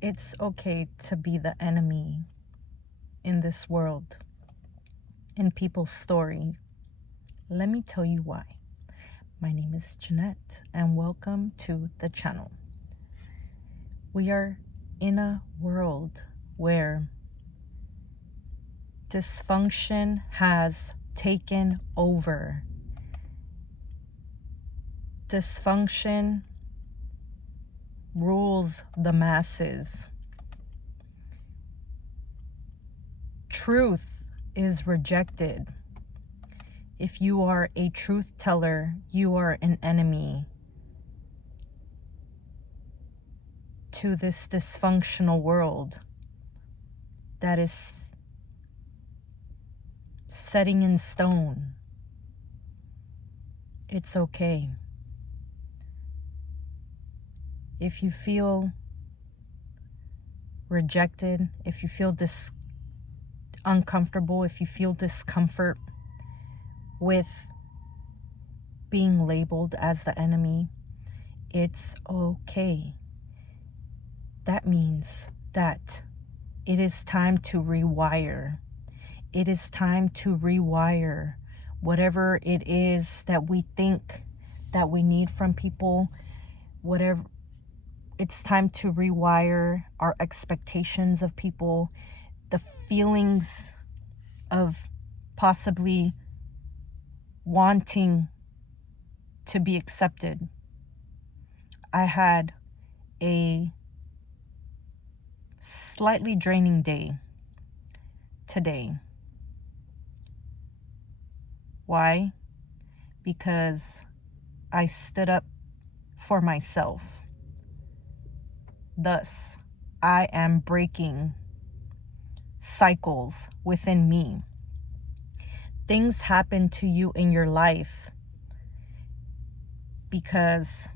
It's okay to be the enemy in this world, in people's story. Let me tell you why. My name is Jeanette, and welcome to the channel. We are in a world where dysfunction has taken over. Dysfunction rules the masses. Truth is rejected. If you are a truth teller, you are an enemy to this dysfunctional world that is setting in stone. It's okay. If you feel rejected, if you feel uncomfortable, if you feel discomfort with being labeled as the enemy, it's okay. That means that it is time to rewire. It is time to rewire whatever it is that we think that we need from people, whatever. It's time to rewire our expectations of people, the feelings of possibly wanting to be accepted. I had a slightly draining day today. Why? Because I stood up for myself. Thus, I am breaking cycles within me. Things happen to you in your life because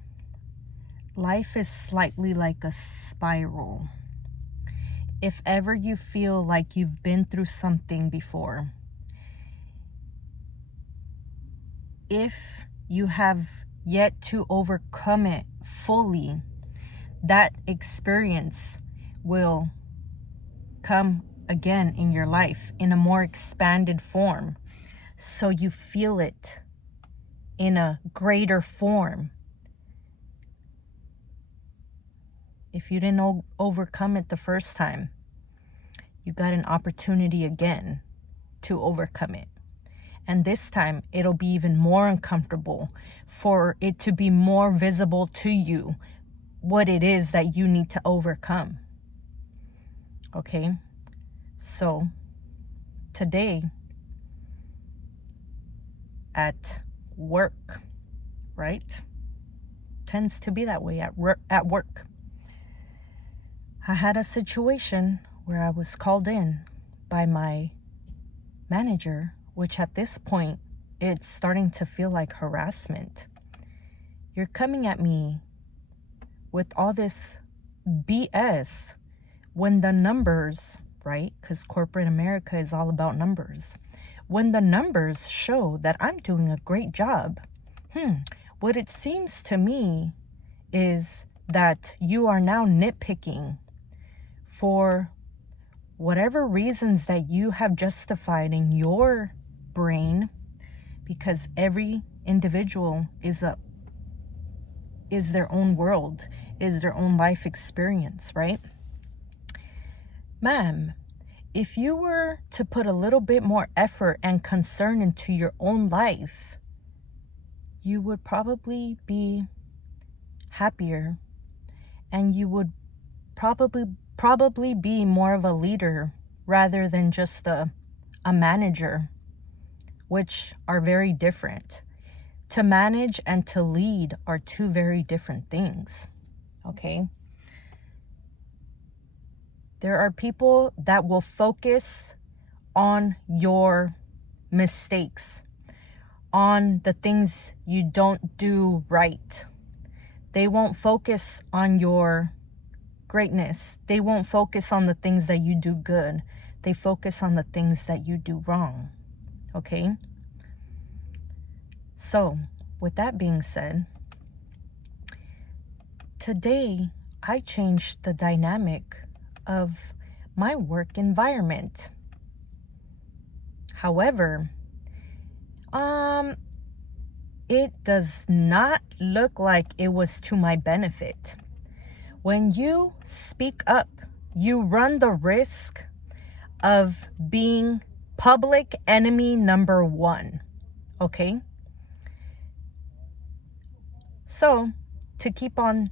life is slightly like a spiral. If ever you feel like you've been through something before, if you have yet to overcome it fully, that experience will come again in your life in a more expanded form. So you feel it in a greater form. If you didn't overcome it the first time, you got an opportunity again to overcome it. And this time, it'll be even more uncomfortable for it to be more visible to you what it is that you need to overcome. Okay? So, today, at work, right? Tends to be that way at work. I had a situation where I was called in by my manager, which at this point, it's starting to feel like harassment. You're coming at me with all this BS when the numbers, right? Because corporate America is all about numbers. When the numbers show that I'm doing a great job, what it seems to me is that you are now nitpicking for whatever reasons that you have justified in your brain, because every individual is their own world, is their own life experience, right? Ma'am, if you were to put a little bit more effort and concern into your own life, you would probably be happier, and you would probably be more of a leader rather than just a manager, which are very different. To manage and to lead are two very different things. Okay? There are people that will focus on your mistakes, on the things you don't do right. They won't focus on your greatness. They won't focus on the things that you do good. They focus on the things that you do wrong. Okay? So, with that being said, today I changed the dynamic of my work environment. However, it does not look like it was to my benefit. When you speak up, you run the risk of being public enemy number one. Okay? So, to keep on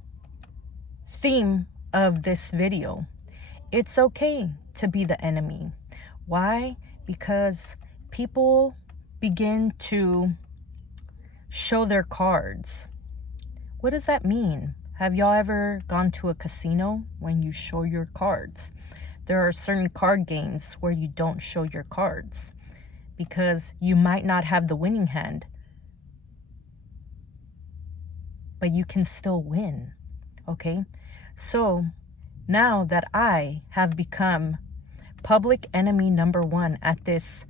theme of this video, it's okay to be the enemy. Why? Because people begin to show their cards. What does that mean? Have y'all ever gone to a casino when you show your cards? There are certain card games where you don't show your cards because you might not have the winning hand, but you can still win. Okay? So now that I have become public enemy number one at this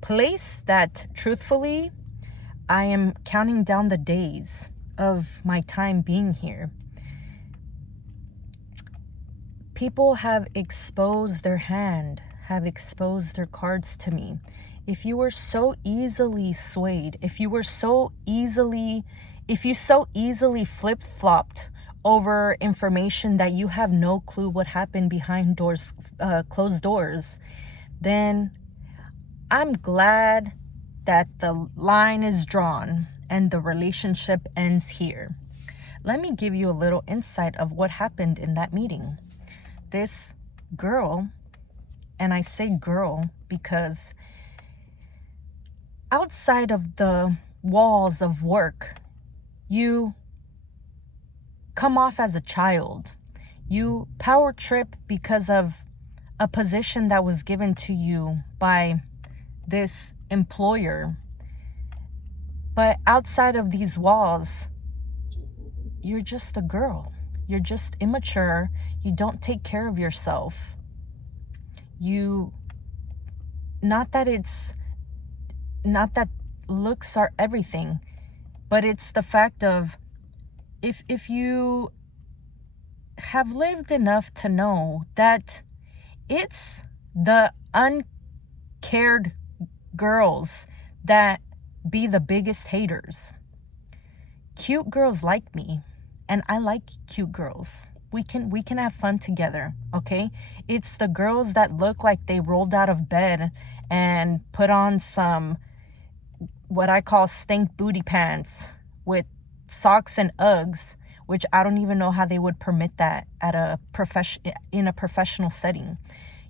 place that truthfully I am counting down the days of my time being here, people have exposed their hand, have exposed their cards to me. If you were so easily swayed, if you so easily flip-flopped over information that you have no clue what happened behind doors, closed doors, then I'm glad that the line is drawn and the relationship ends here. Let me give you a little insight of what happened in that meeting. This girl, and I say girl because outside of the walls of work, you come off as a child. You power trip because of a position that was given to you by this employer. But outside of these walls, you're just a girl. You're just immature. You don't take care of yourself. Not that looks are everything, but it's the fact of if you have lived enough to know that it's the uncared girls that be the biggest haters. Cute girls like me, and I like cute girls. We can have fun together, okay? It's the girls that look like they rolled out of bed and put on some what I call stank booty pants with socks and Uggs, which I don't even know how they would permit that at in a professional setting.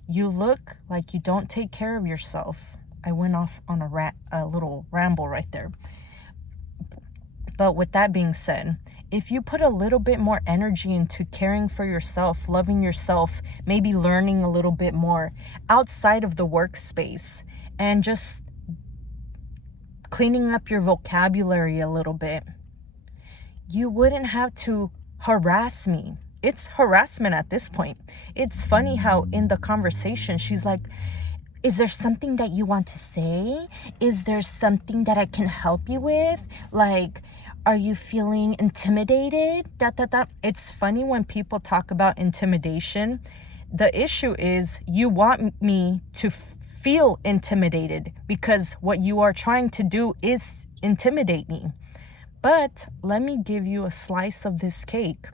You look like you don't take care of yourself. I went off on a little ramble right there. But with that being said, if you put a little bit more energy into caring for yourself, loving yourself, maybe learning a little bit more outside of the workspace, and just cleaning up your vocabulary a little bit, you wouldn't have to harass me. It's harassment at this point. It's funny how in the conversation, she's like, is there something that you want to say? Is there something that I can help you with? Like, are you feeling intimidated? It's funny when people talk about intimidation. The issue is you want me to feel intimidated because what you are trying to do is intimidate me. But let me give you a slice of this cake.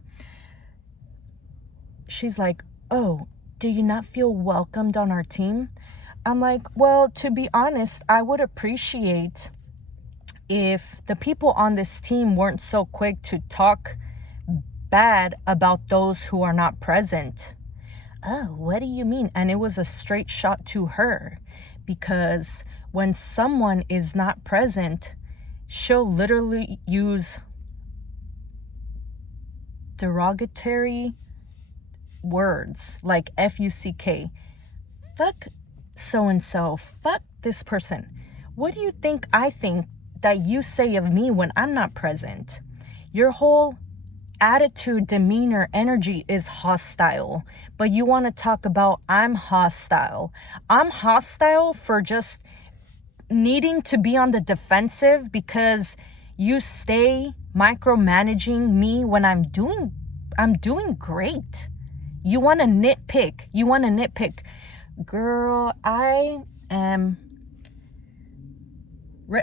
She's like, oh, do you not feel welcomed on our team? I'm like, well, to be honest, I would appreciate if the people on this team weren't so quick to talk bad about those who are not present. Oh, what do you mean? And it was a straight shot to her, because when someone is not present, she'll literally use derogatory words like F-U-C-K. Fuck so-and-so. Fuck this person. What do you think I think that you say of me when I'm not present? Your whole attitude, demeanor, energy is hostile. But you want to talk about I'm hostile. I'm hostile for just needing to be on the defensive because you stay micromanaging me when I'm doing I'm doing great. You want to nitpick. Girl,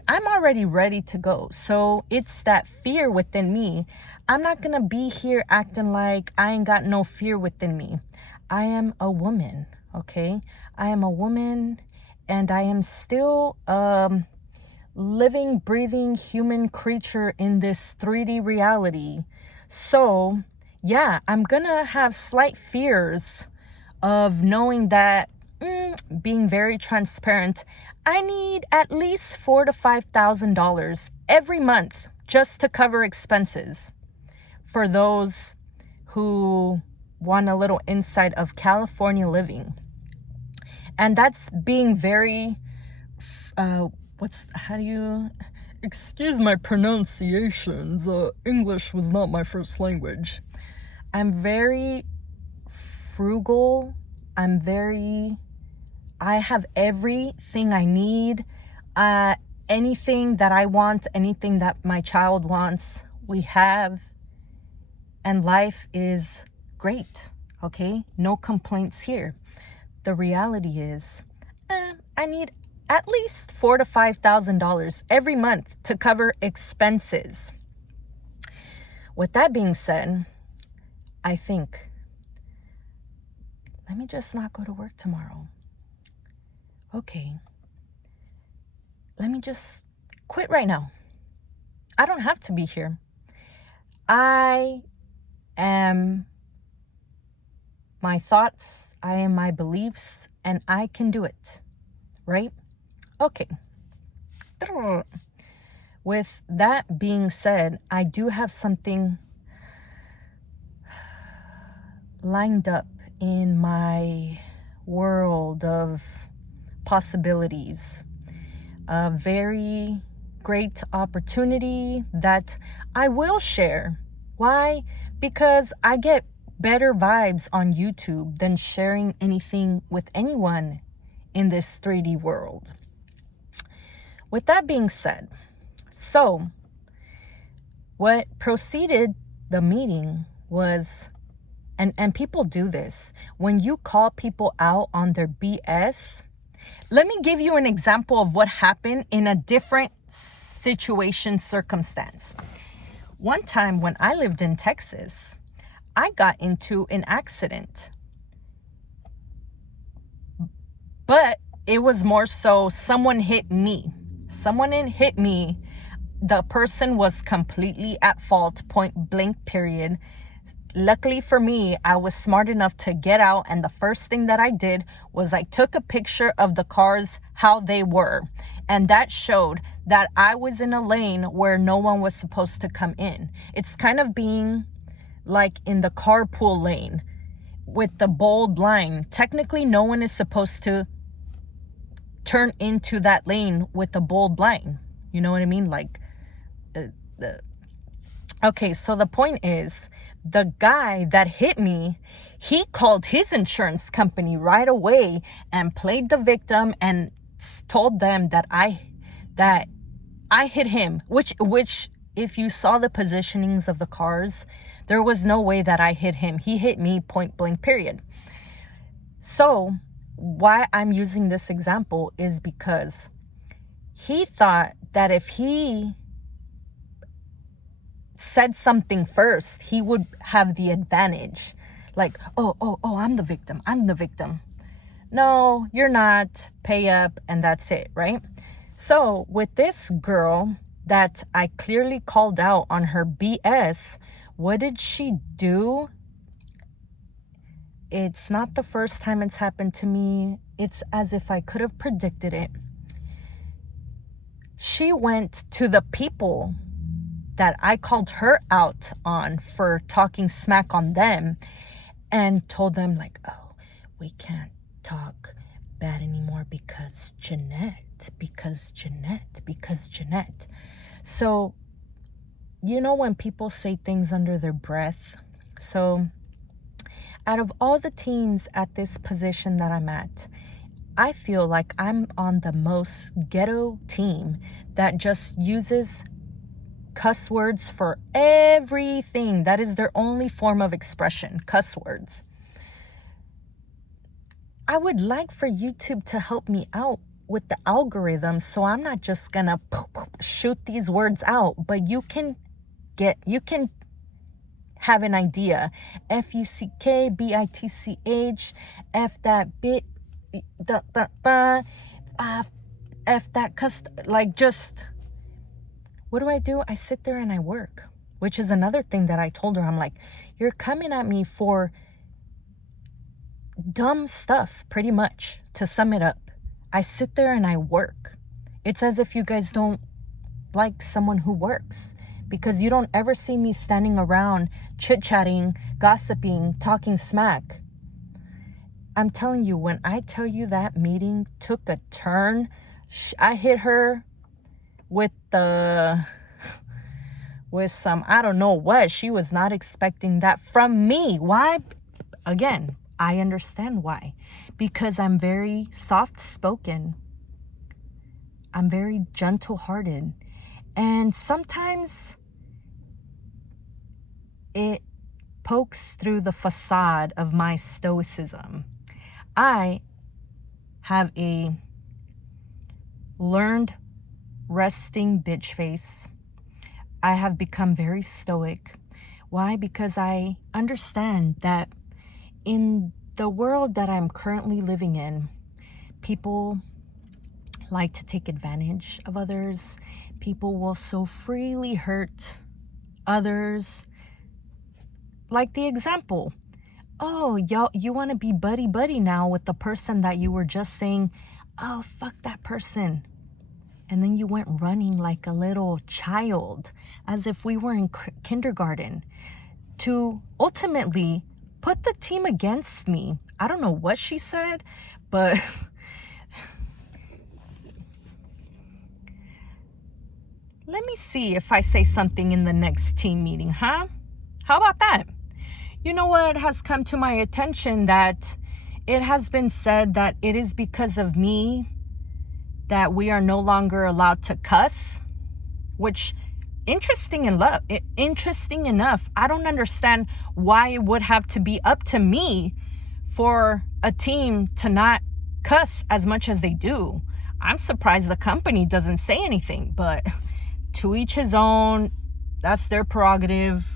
I'm already ready to go. So it's that fear within me. I'm not going to be here acting like I ain't got no fear within me. I am a woman, okay? I am a woman, and I am still living, breathing human creature in this 3D reality. So, yeah, I'm going to have slight fears of knowing that, being very transparent, I need at least $4,000 to $5,000 every month just to cover expenses. For those who want a little insight of California living. And that's being very, excuse my pronunciations, English was not my first language. I'm very frugal. I have everything I need. Anything that I want, anything that my child wants, we have. And life is great, okay? No complaints here. The reality is, I need at least $4,000 to $5,000 every month to cover expenses. With that being said, I think, let me just not go to work tomorrow. Okay. Let me just quit right now. I don't have to be here. I am my thoughts, I am my beliefs, and I can do it, right? Okay. With that being said, I do have something lined up in my world of possibilities. A very great opportunity that I will share. Why? Because I get better vibes on YouTube than sharing anything with anyone in this 3D world. With that being said, so what preceded the meeting was, and people do this, when you call people out on their BS. Let me give you an example of what happened in a different circumstance. One time when I lived in Texas, I got into an accident. But it was more so someone hit me. The person was completely at fault, point blank, period. Luckily for me, I was smart enough to get out, and the first thing that I did was I took a picture of the cars, how they were, and that showed that I was in a lane where no one was supposed to come in. It's kind of being like in the carpool lane with the bold line. Technically, no one is supposed to turn into that lane with the bold line. You know what I mean? Okay, so the point is, the guy that hit me, he called his insurance company right away and played the victim and told them that I hit him, which if you saw the positionings of the cars, there was no way that I hit him. He hit me, point blank, period. So why I'm using this example is because he thought that if he said something first, he would have the advantage. Like, oh, I'm the victim. No, you're not. Pay up and that's it, right? So with this girl that I clearly called out on her BS, what did she do? It's not the first time it's happened to me. It's as if I could have predicted it. She went to the people that I called her out on for talking smack on them and told them, like, oh, we can't talk bad anymore because Jeanette. So, you know when people say things under their breath? So, out of all the teams at this position that I'm at, I feel like I'm on the most ghetto team that just uses cuss words for everything. That is their only form of expression, cuss words. I would like for YouTube to help me out with the algorithm, so I'm not just gonna shoot these words out, but you can have an idea. FUCK, BITCH, F that bit, F that cuss, like, just, what do? I sit there and I work, which is another thing that I told her. I'm like, you're coming at me for dumb stuff, pretty much, to sum it up. I sit there and I work. It's as if you guys don't like someone who works, because you don't ever see me standing around chit-chatting, gossiping, talking smack. I'm telling you, when I tell you that meeting took a turn, I hit her with some, I don't know what. She was not expecting that from me. Why? Again, I understand why. Because I'm very soft-spoken. I'm very gentle-hearted. And sometimes it pokes through the facade of my stoicism. I have a learned resting bitch face. I have become very stoic. Why? Because I understand that in the world that I'm currently living in, people like to take advantage of others. People will so freely hurt others. Like the example, oh, you want to be buddy now with the person that you were just saying, oh, fuck that person. And then you went running like a little child, as if we were in kindergarten, to ultimately put the team against me. I don't know what she said, but let me see if I say something in the next team meeting, huh? How about that? You know what has come to my attention? That it has been said that it is because of me that we are no longer allowed to cuss, which interesting enough, I don't understand why it would have to be up to me for a team to not cuss as much as they do. I'm surprised the company doesn't say anything, but to each his own. That's their prerogative.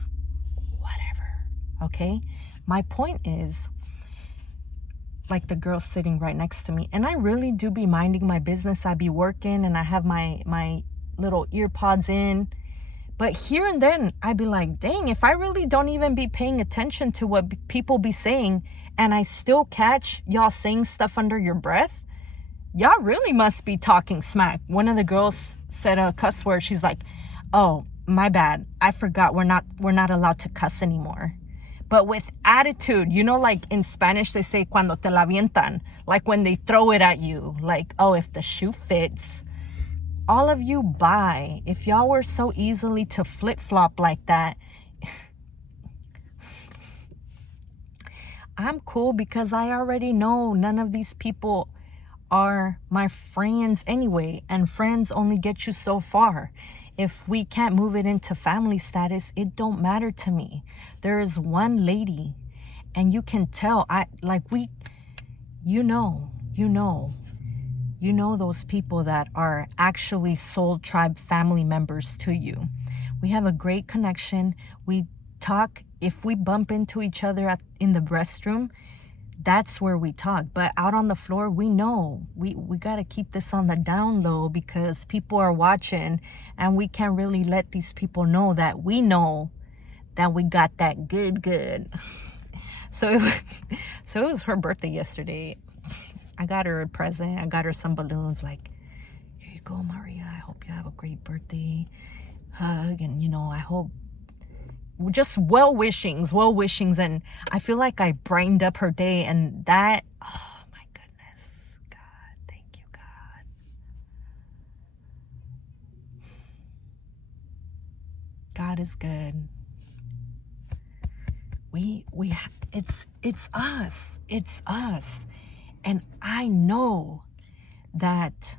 Whatever. Okay? My point is, like the girl sitting right next to me, and I really do be minding my business. I be working and I have my little ear pods in. But here and then I be like, dang, if I really don't even be paying attention to what people be saying, and I still catch y'all saying stuff under your breath, y'all really must be talking smack. One of the girls said a cuss word. She's like, oh, my bad. I forgot we're not allowed to cuss anymore. But with attitude, you know, like in Spanish, they say cuando te la avientan, like when they throw it at you, like, oh, if the shoe fits. All of you buy. If y'all were so easily to flip-flop like that, I'm cool, because I already know none of these people are my friends anyway, and friends only get you so far. If we can't move it into family status, it don't matter to me. There is one lady, and you can tell, you know those people that are actually soul tribe family members to you. We have a great connection. We talk. If we bump into each other in the restroom, that's where we talk. But out on the floor, we know we got to keep this on the down low, because people are watching, and we can't really let these people know that we know that we got that good. So it was her birthday yesterday. I got her a present. I got her some balloons. Like, here you go, Maria. I hope you have a great birthday. Hug. And, I hope just well wishings. And I feel like I brightened up her day. And that, oh my goodness. God, thank you, God. God is good. It's us. It's us. And I know that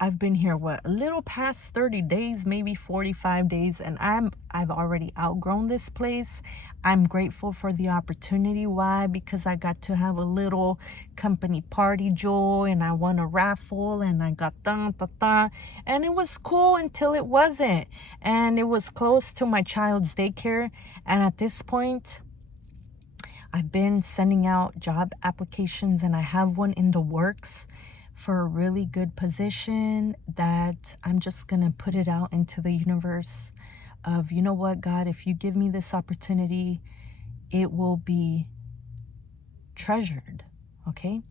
I've been here, what, a little past 30 days, maybe 45 days, and I've already outgrown this place. I'm grateful for the opportunity. Why? Because I got to have a little company party joy, and I won a raffle, and I got and it was cool until it wasn't. And it was close to my child's daycare, and at this point, I've been sending out job applications, and I have one in the works for a really good position that I'm just going to put it out into the universe of, you know what, God, if you give me this opportunity, it will be treasured. Okay?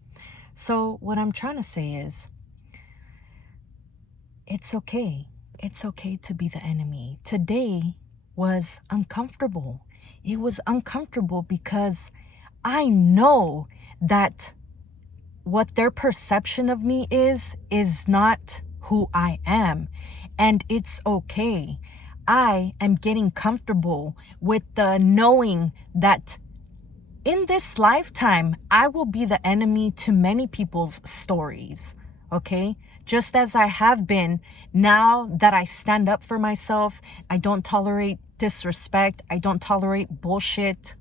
So what I'm trying to say is, it's okay. It's okay to be the enemy. Today was uncomfortable. It was uncomfortable because I know that what their perception of me is not who I am. And it's okay. I am getting comfortable with the knowing that in this lifetime, I will be the enemy to many people's stories. Okay? Just as I have been, now that I stand up for myself, I don't tolerate disrespect. I don't tolerate bullshit.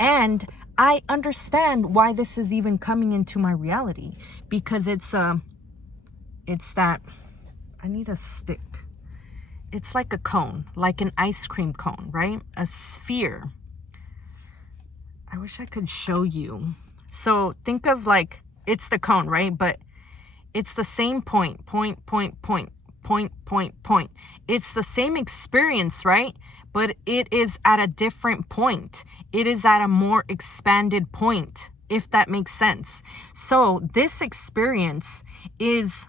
And I understand why this is even coming into my reality, because it's that I need a stick. It's like a cone, like an ice cream cone, right? A sphere. I wish I could show you. So think of like, it's the cone, right? But it's the same point. It's the same experience, right? But it is at a different point. It is at a more expanded point, if that makes sense. So this experience is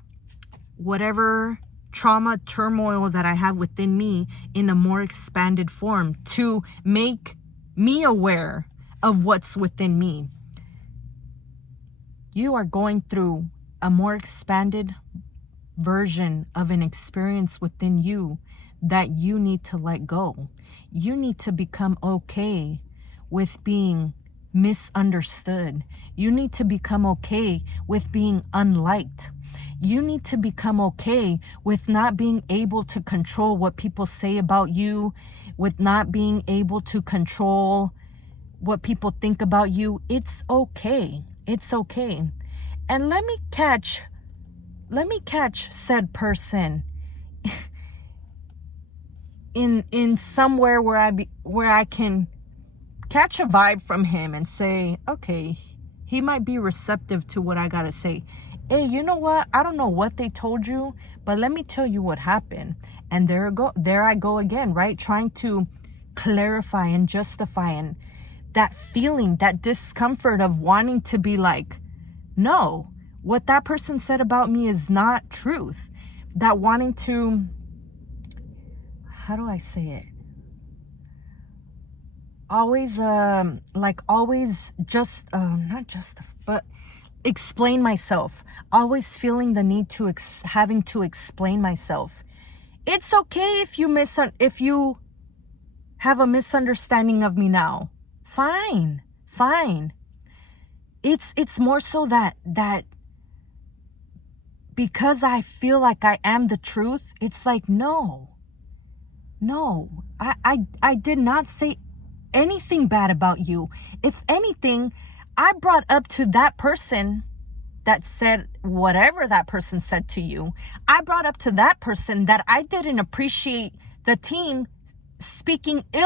whatever trauma, turmoil that I have within me in a more expanded form to make me aware of what's within me. You are going through a more expanded version of an experience within you that you need to let go. You need to become okay with being misunderstood. You need to become okay with being unliked. You need to become okay with not being able to control what people say about you, with not being able to control what people think about you. It's okay. It's okay. And let me catch said person in somewhere where I can catch a vibe from him and say, okay, he might be receptive to what I gotta say. Hey, you know what? I don't know what they told you, but let me tell you what happened. And there I go again, right? Trying to clarify and justify, and that feeling, that discomfort of wanting to be like, no, what that person said about me is not truth. That wanting to, how do I say it? Always, but explain myself. Always feeling the need to, having to explain myself. It's okay if you have a misunderstanding of me now. Fine. It's more so that because I feel like I am the truth, it's like, no, I did not say anything bad about you. If anything, I brought up to that person that said whatever that person said to you. I brought up to that person that I didn't appreciate the team speaking ill